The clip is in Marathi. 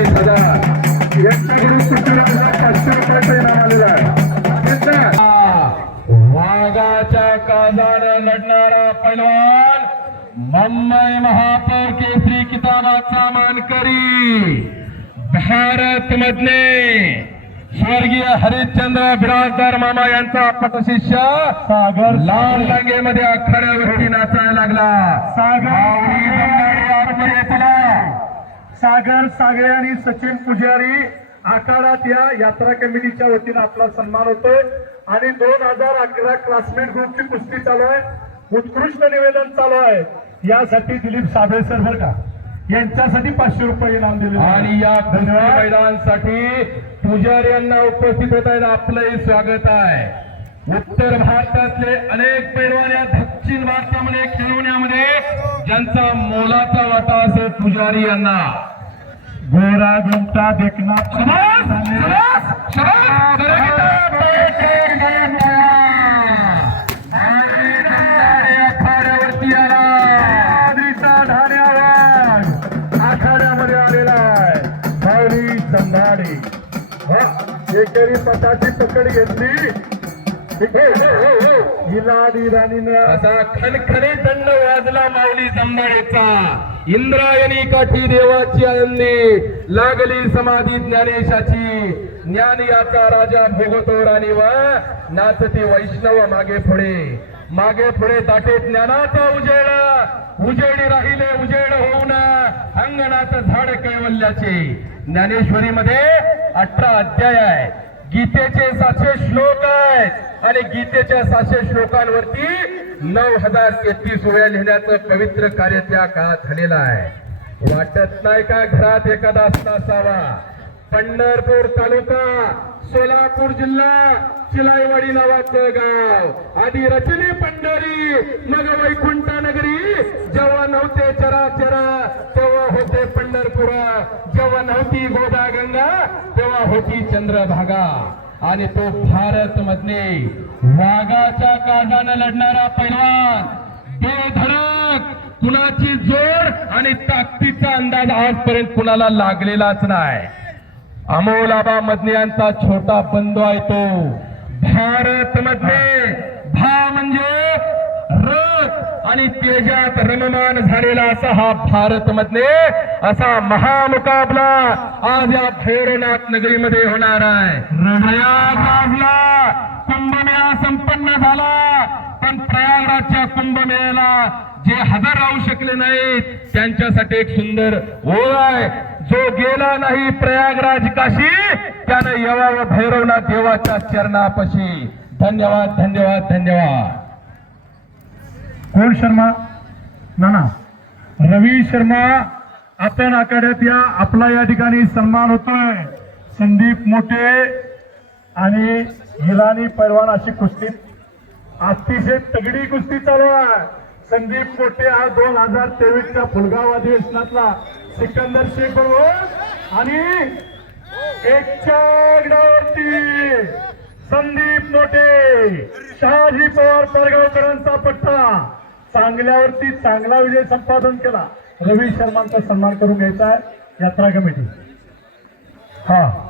वीस हजार यांच्याकडून पृथ्वीराजला पाचशे रुपयाचा इनाम आलेला आहे वाघाच्या काजाने लढणारा पैलवान मुंबई महापौर केसरी किताबाचा मानकरी. भारत मधले स्वर्गीय हरिश्चंद्र बिराजदार मामा यांचा पटशिष्य सागर लाल रांगेमध्ये आखाड्यावरती नाचायला लागला. सागर. सागर सागरे आणि सचिन पुजारी आखाडात या यात्रा कमिटीच्या वतीने आपला सन्मान होतोय. आणि दोन हजार अकरा क्लासमेट ग्रुपची कुस्ती चालू आहे. उत्कृष्ट निवेदन चालू आहे. यासाठी दिलीप साबळे सर बरं का यांच्यासाठी पाचशे रुपये इनाम दिले आणि या मैदानासाठी पुजारी यांना उपस्थित होत आहेत आपलंही स्वागत आहे. उत्तर भारतातले अनेक पैलवान या दक्षिण भारतामध्ये खेळवण्यामध्ये ज्यांचा मोलाचा वाटा असेल पुजारी यांना गोरा गुमटा देखना आखाड्यावरती आला. आधीचा ढाण्यावर आखाड्यामध्ये आलेला आहे माऊली संभाळी एकेरी पटाची पकड घेतली हो, राणीनं असा खणखणी दंड वाजला माऊली जमदाडेचा इंद्रायणी काठी देवाची आनंदी लागली समाधी ज्ञानेशाची. ज्ञान याचा राजा भोगतो राणी व नाचते वैष्णव मागे पुढे. मागे पुढे दाटे ज्ञानाचा उजेड. उजेडी राहिले उजेड होऊन अंगणाचं झाड कैवल्याचे. ज्ञानेश्वरी मध्ये अठरा अध्याय आहे. गीतेचे सातशे श्लोक आहेत. आणि गीतेच्या सातशे श्लोकांवरती नऊ हजार तेहतीस वेळा लिहिण्याचं पवित्र कार्य त्या काळात झालेलं आहे. वाटत नाही का घरात एखादा असता असावा? पंढरपूर तालुका सोलापूर जिल्हा चिलाईवाडी नावाचं गाव आधी रचली पंढरी मग वैकुंठा नगरी जेव्हा नव्हते चरा चरा तेव्हा होते पंढरपूर जेव्हा नव्हती गोदा गंगा तेव्हा होती चंद्रभागा. आणि तो भारत मधले वाघाच्या काजाने लढणारा पैलवान बेधडक कुणाची जोड आणि ताकदीचा अंदाज आजपर्यंत कुणाला लागलेलाच नाही. अमोलाबा मधने यांचा छोटा बंधू आहे तो. भारत मध्ये भा म्हणजे रथ आणि तेजा रममान झालेला असा हा भारत मधले असा महामुकाबला आज या भैरवनाथ नगरीमध्ये होणार आहे. गाजला कुंभमेळा संपन्न झाला. पण प्रयागराजच्या कुंभमेळ्याला जे हजर राहू शकले नाहीत त्यांच्यासाठी एक सुंदर ओळ आहे. जो गेला नाही प्रयागराज काशी त्यानं येवावं भैरवनाथ देवाच्या चरणापाशी. धन्यवाद धन्यवाद धन्यवाद. कोण शर्मा नाना रवी शर्मा आपण आखाड्यात या आपला या ठिकाणी सन्मान होतोय. संदीप मोठे आणि हिलानी पैलवान अशी कुस्ती. अतिशय तगडी कुस्ती चालू आहे. संदीप मोठे हा दोन हजार तेवीसच्या फुलगाव अधिवेशनातला सिकंदर शेख बरोबर आणि एकच्या आकड्यावरती संदीप मोठे. शहाजी पवार परगावकरांचा पट्टा. चांगल्यावरती चांगला विजय संपादन केला. रवी शर्मांचा सन्मान करून घ्यायचा आहे. यात्रा कमिटी. हा.